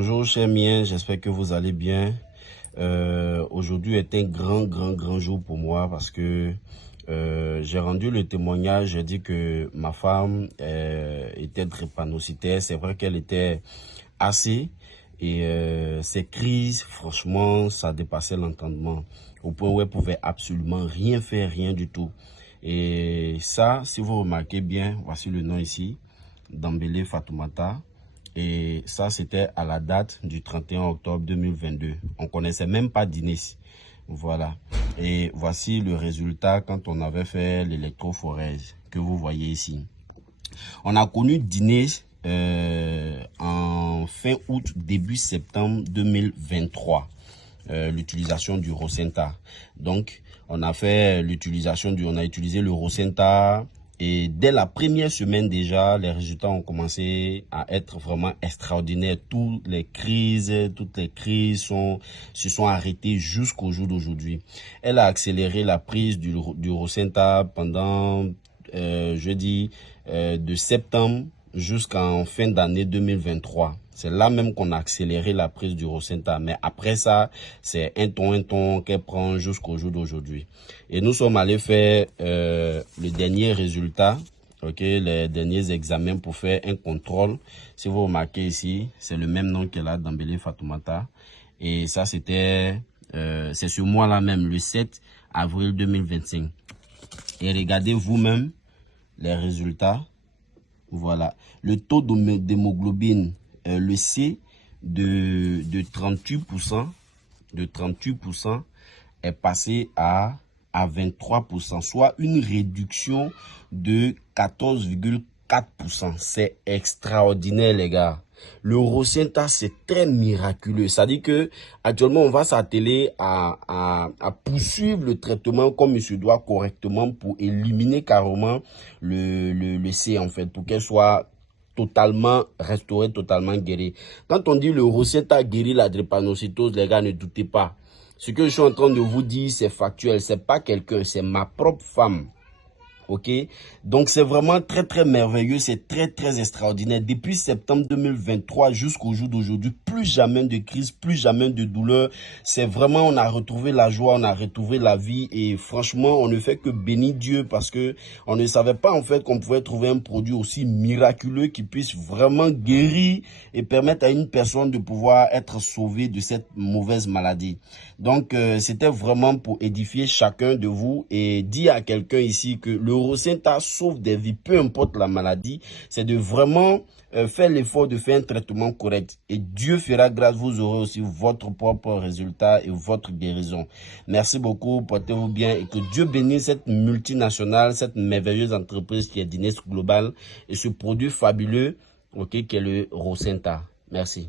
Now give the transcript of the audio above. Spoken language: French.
Bonjour chers miens, j'espère que vous allez bien. Aujourd'hui est un grand jour pour moi parce que j'ai rendu le témoignage. J'ai dit que ma femme était drépanocytaire. C'est vrai qu'elle était assez et ces crises, franchement, ça dépassait l'entendement au point où elle pouvait absolument rien faire, rien du tout. Et ça, si vous remarquez bien, voici le nom ici, Dembélé Fatoumata. Et ça, c'était à la date du 31 octobre 2022. On ne connaissait même pas d'Inès. Voilà. Et voici le résultat quand on avait fait l'électrophorèse que vous voyez ici. On a connu d'Inès en fin août, début septembre 2023. L'utilisation du Rosenta. Donc, on a fait l'utilisation on a utilisé le Rosenta. Et dès la première semaine déjà, les résultats ont commencé à être vraiment extraordinaires. Toutes les crises se sont arrêtées jusqu'au jour d'aujourd'hui. Elle a accéléré la prise du Rosenta pendant, de septembre jusqu'en fin d'année 2023. C'est là même qu'on a accéléré la prise du Rosenta. Mais après ça, c'est un ton qu'elle prend jusqu'au jour d'aujourd'hui. Et nous sommes allés faire le dernier résultat, les derniers examens pour faire un contrôle. Si vous remarquez ici, c'est le même nom qu'elle a, Dembélé Fatoumata. Et ça, c'est ce mois-là même, le 7 avril 2025. Et regardez vous-même les résultats. Voilà, le taux d'hémoglobine, le C de 38% est passé à 23%, soit une réduction de 14,4%. C'est extraordinaire, les gars. Le Rosenta, c'est très miraculeux. Ça dit que actuellement, on va s'atteler à poursuivre le traitement comme il se doit correctement pour éliminer carrément le C, en fait, pour qu'elle soit totalement restaurée, totalement guérie. Quand on dit le Rosenta guérit la drépanocytose, les gars, ne doutez pas. Ce que je suis en train de vous dire, c'est factuel. C'est pas quelqu'un, c'est ma propre femme. Ok, donc c'est vraiment très merveilleux, c'est très extraordinaire. Depuis septembre 2023 jusqu'au jour d'aujourd'hui, plus jamais de crise, plus jamais de douleur. C'est vraiment, on a retrouvé la joie, on a retrouvé la vie et franchement, on ne fait que bénir Dieu parce que on ne savait pas en fait qu'on pouvait trouver un produit aussi miraculeux qui puisse vraiment guérir et permettre à une personne de pouvoir être sauvée de cette mauvaise maladie. Donc c'était vraiment pour édifier chacun de vous et dire à quelqu'un ici que le Rosenta sauve des vies, peu importe la maladie. C'est de vraiment faire l'effort de faire un traitement correct. Et Dieu fera grâce, vous aurez aussi votre propre résultat et votre guérison. Merci beaucoup, portez-vous bien et que Dieu bénisse cette multinationale, cette merveilleuse entreprise qui est d'Inès Global et ce produit fabuleux, qui est le Rosenta. Merci.